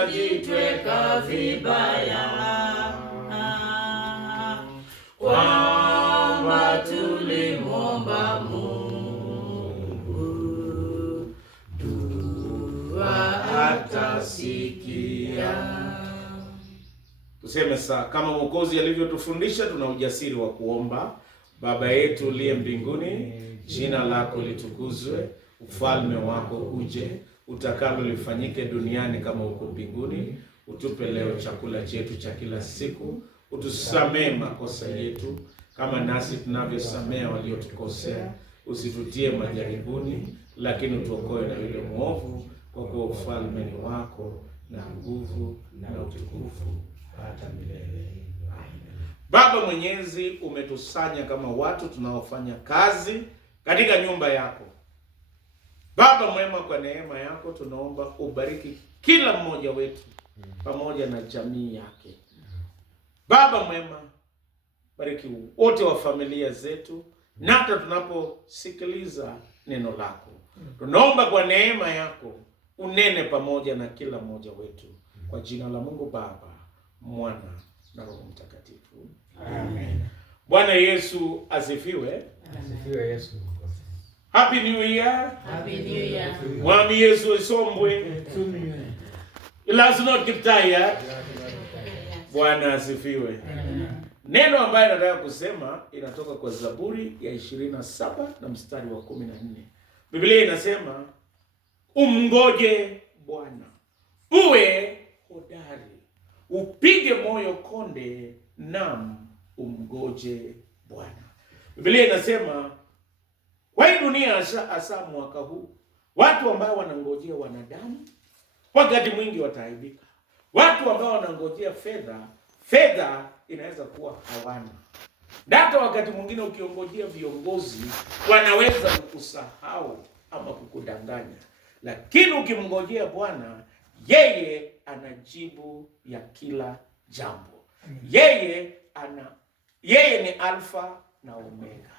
twajitweka vibaya kwamba tulimwomba Mungu dua atasikia. Tuseme saa kama Mwokozi alivyotufundisha, tuna ujasiri wa kuomba: Baba yetu uliye mbinguni, jina lako litukuzwe, ufalme wako uje, utakalo lifanyike duniani kama huko mbinguni. Utupe leo chakula chetu cha kila siku, utusamee makosa yetu kama nasi tunavyosamea waliotukosea, usitutie majaribuni, lakini utuokoe na yule mwovu, kwa kuwa ufalme ni wako na nguvu na utukufu hata milele. Baba Mwenyezi, umetusanya kama watu tunaofanya kazi katika nyumba yako. Baba mwema, kwa neema yako tunaomba ubariki kila mmoja wetu pamoja na jamii yake. Baba mwema, bariki wote wa familia zetu, na hata tunaposikiliza neno lako. Tunaomba kwa neema yako unene pamoja na kila mmoja wetu, kwa jina la Mungu Baba, Mwana na Roho Mtakatifu. Amen. Bwana Yesu asifiwe. Asifiwe Yesu. Happy New Year. Happy New Year. Mwami Yesu esombwe. Let's not get tired. Bwana asifiwe. Neno ambayo nataka kusema inatoka kwa Zaburi ya 27 na mstari wa 14. Biblia inasema, umngoje Bwana, uwe hodari, upige moyo konde, nam umngoje Bwana. Biblia inasema kwa hii dunia hasa mwaka huu, watu ambao wanangojea wanadamu wakati mwingi wataaibika. Watu ambao wanangojea fedha inaweza kuwa hawana. Na hata wakati mwingine ukiongojea viongozi, wanaweza kukusahau ama kukudanganya. Lakini ukimngojea Bwana, yeye anajibu ya kila jambo. Yeye ni Alfa na Omega.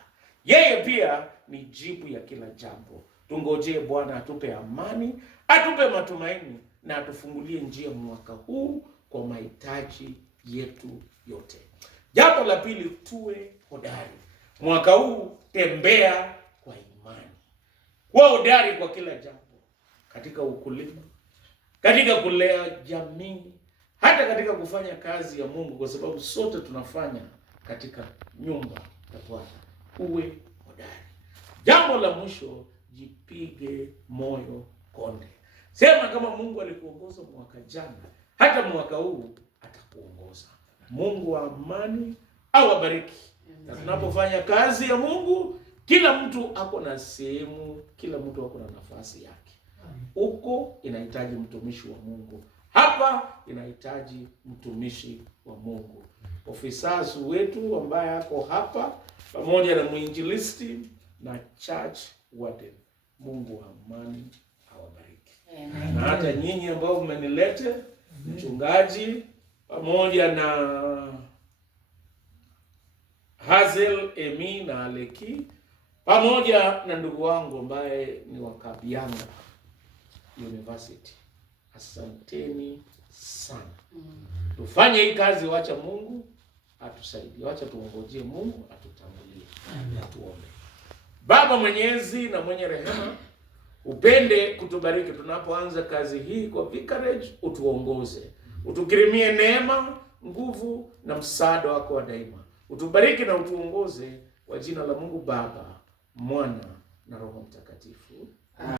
Yeye pia ni jibu ya kila jambo. Tungojee Bwana atupe amani, atupe matumaini, na atufungulie njia mwaka huu kwa mahitaji yetu yote. Jambo la pili, tuwe hodari. Mwaka huu tembea kwa imani. Kuwa hodari kwa kila jambo. Katika ukulima, katika kulea jamii, hata katika kufanya kazi ya Mungu, kwa sababu sote tunafanya katika nyumba ya Bwana. Uwe hodari. Jambo la mwisho, jipige moyo konde. Sema kama Mungu alikuongoza mwaka jana, hata mwaka huu atakuongoza. Mungu wa amani awabariki. Na tunapofanya kazi ya Mungu, kila mtu ako na sehemu, kila mtu ako na nafasi yake. Huko inahitaji mtumishi wa Mungu, hapa inahitaji mtumishi wa Mungu. Ofisa wetu ambaye ako hapa pamoja na mwinjilisti na church warden, Mungu wa amani awabariki. Amen. Na hata nyinyi ambao mmenilete, mchungaji pamoja na Hazel, Emi na Aleki, pamoja na ndugu wangu ambaye ni wa Kabianga University, asanteni sana. Tufanye hii kazi, wacha Mungu atusaidie, wacha tuongojee Mungu atutangulie. Tuombe. Baba Mwenyezi na mwenye rehema, upende kutubariki tunapoanza kazi hii kwa vicarage. Utuongoze, utukirimie neema, nguvu na msaada wako wa daima. Utubariki na utuongoze, kwa jina la Mungu Baba, Mwana na Roho Mtakatifu.